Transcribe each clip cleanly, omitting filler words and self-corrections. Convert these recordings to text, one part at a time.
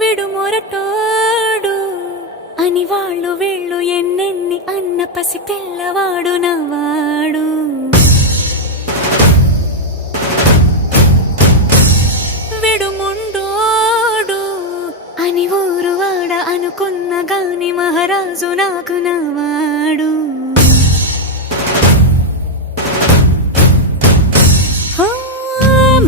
విడుమొరటోడు అని వాళ్ళు వీళ్ళు ఎన్నెన్ని అన్న పసి పిల్లవాడు నవ్వాడు. విడుముండోడు అని ఊరు వాడ అనుకున్న గాని మహారాజు నాకు నవ్వాడు.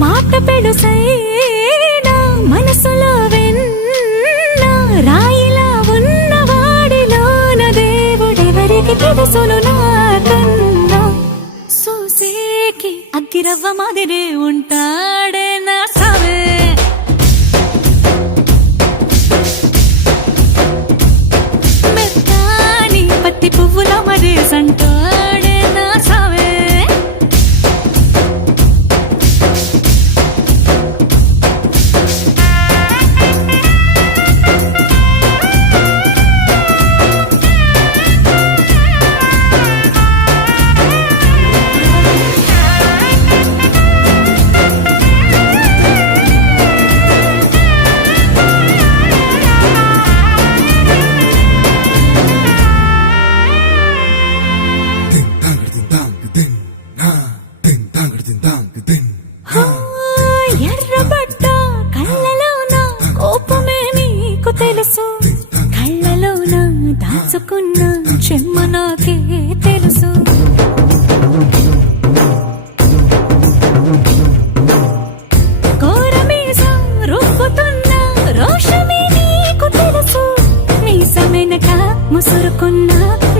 మాట పెడుసైనా మనసులో వెన్న రాయిలా ఉన్నవాడిలోన దేవుడెవరికి తెలుసును నాకన్నా. సూసేకి అగ్గిరవ్వ మాదిరే ఉంటాడే నా సావే. మెత్తాని పత్తి పువ్వుల మరే సంటాడే నా సావే. ఎర్రబడ్డ కళ్ళలోన కోపమే నీకు తెలుసు, కళ్ళలోన దాచుకున్న చెమ్మ నాకే తెలుసు. కోరమీసం రుబ్బుతున్న రోషమే నీకు తెలుసు, మీసమెనక ముసురుకున్న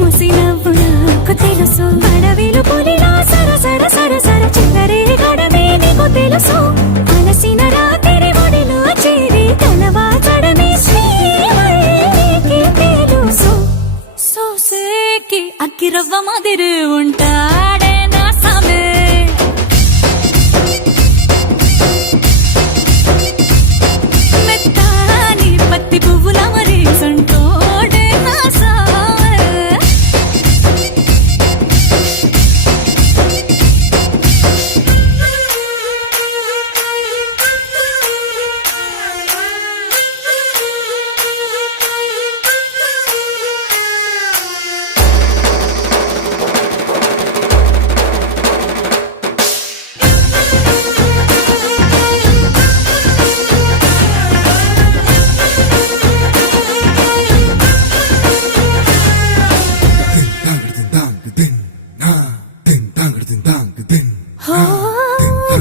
ముసినవ్వు నాకు తెలుసు. అడవిలు పులిలా సరసర సరసర చిల్లరే గడమే నీకు తెలుసు. అలసిన రాత్రి ఒడిలో చేరి కలవాచడమే శ్రీవల్లికి తెలుసు. సోసేకి అగ్గిరవ్వ మాదిరి ఉంటాడే నా సామే. మెత్తాని పత్తి పువ్వుల మరి సంటోడే నా సామే.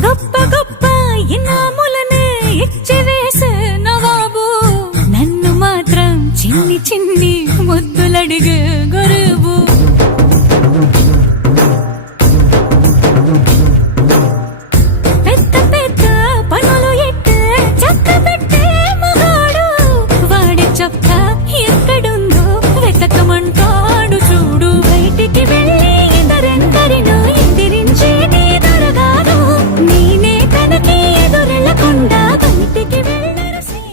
గొప్ప గొప్ప ఇనాములనే ఇచ్చి వేసే నవాబు నన్ను మాత్రం చిన్ని చిన్ని ముద్దులడిగే